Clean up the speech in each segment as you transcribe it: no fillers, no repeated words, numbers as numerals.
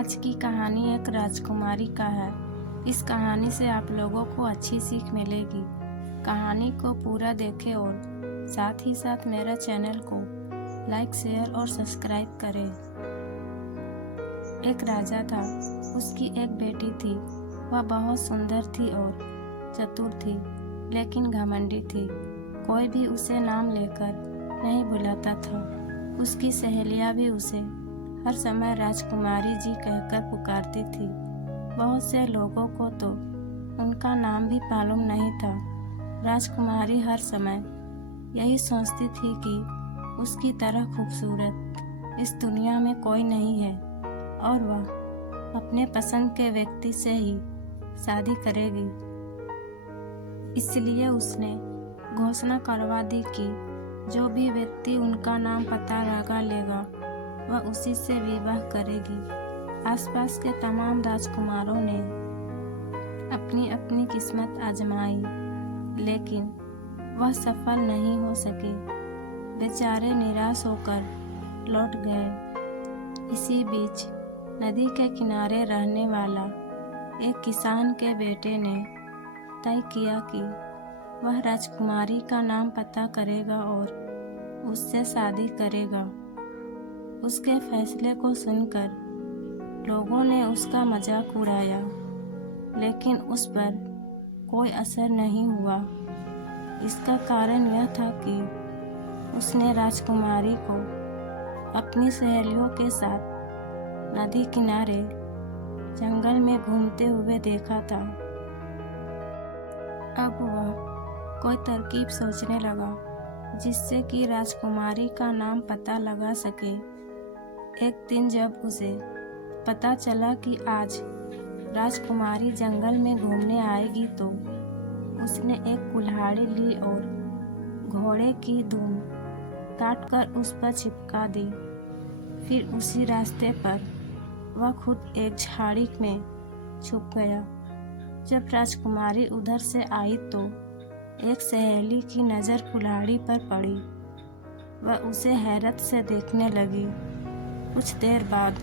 आज की कहानी एक राजकुमारी का है। इस कहानी से आप लोगों को अच्छी सीख मिलेगी। कहानी को पूरा देखें और साथ ही साथ मेरा चैनल को लाइक, शेयर और सब्सक्राइब करें। एक राजा था, उसकी एक बेटी थी। वह बहुत सुंदर थी और चतुर थी, लेकिन घमंडी थी। कोई भी उसे नाम लेकर नहीं बुलाता था। उसकी सहेलियां भी उसे हर समय राजकुमारी जी कहकर पुकारती थी। बहुत से लोगों को तो उनका नाम भी मालूम नहीं था। राजकुमारी हर समय यही सोचती थी कि उसकी तरह खूबसूरत इस दुनिया में कोई नहीं है और वह अपने पसंद के व्यक्ति से ही शादी करेगी। इसलिए उसने घोषणा करवा दी कि जो भी व्यक्ति उनका नाम पता लगा लेगा वह उसी से विवाह करेगी। आसपास के तमाम राजकुमारों ने अपनी अपनी किस्मत आजमाई, लेकिन वह सफल नहीं हो सके। बेचारे निराश होकर लौट गए। इसी बीच नदी के किनारे रहने वाला एक किसान के बेटे ने तय किया कि वह राजकुमारी का नाम पता करेगा और उससे शादी करेगा। उसके फैसले को सुनकर लोगों ने उसका मजाक उड़ाया, लेकिन उस पर कोई असर नहीं हुआ। इसका कारण यह था कि उसने राजकुमारी को अपनी सहेलियों के साथ नदी किनारे जंगल में घूमते हुए देखा था। अब वह कोई तरकीब सोचने लगा जिससे कि राजकुमारी का नाम पता लगा सके। एक दिन जब उसे पता चला कि आज राजकुमारी जंगल में घूमने आएगी, तो उसने एक कुल्हाड़ी ली और घोड़े की दुम काटकर उस पर चिपका दी। फिर उसी रास्ते पर वह खुद एक झाड़ी में छुप गया। जब राजकुमारी उधर से आई तो एक सहेली की नज़र कुल्हाड़ी पर पड़ी। वह उसे हैरत से देखने लगी। कुछ देर बाद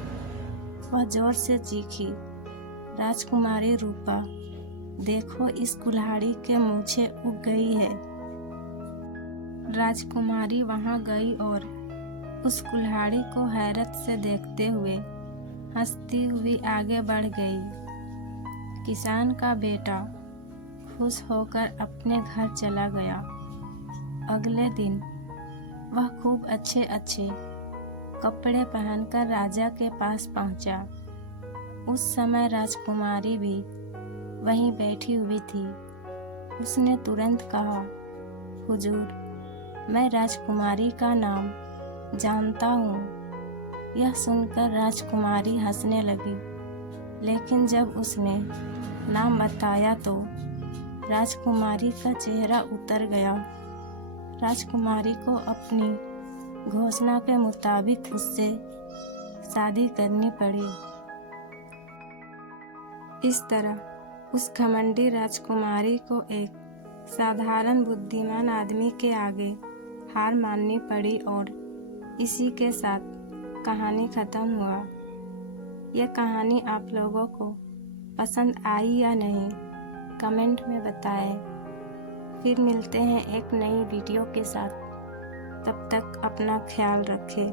वह जोर से चीखी, राजकुमारी रूपा, देखो इस कुल्हाड़ी के मूछें उग गई है। राजकुमारी वहां गई और उस कुल्हाड़ी को हैरत से देखते हुए हंसती हुई आगे बढ़ गई। किसान का बेटा खुश होकर अपने घर चला गया। अगले दिन वह खूब अच्छे अच्छे कपड़े पहनकर राजा के पास पहुंचा। उस समय राजकुमारी भी वहीं बैठी हुई थी। उसने तुरंत कहा, हुजूर, मैं राजकुमारी का नाम जानता हूँ। यह सुनकर राजकुमारी हंसने लगी, लेकिन जब उसने नाम बताया तो राजकुमारी का चेहरा उतर गया। राजकुमारी को अपनी घोषणा के मुताबिक उससे शादी करनी पड़ी। इस तरह उस घमंडी राजकुमारी को एक साधारण बुद्धिमान आदमी के आगे हार माननी पड़ी और इसी के साथ कहानी खत्म हुआ। यह कहानी आप लोगों को पसंद आई या नहीं, कमेंट में बताएं। फिर मिलते हैं एक नई वीडियो के साथ। तब तक अपना ख्याल रखें।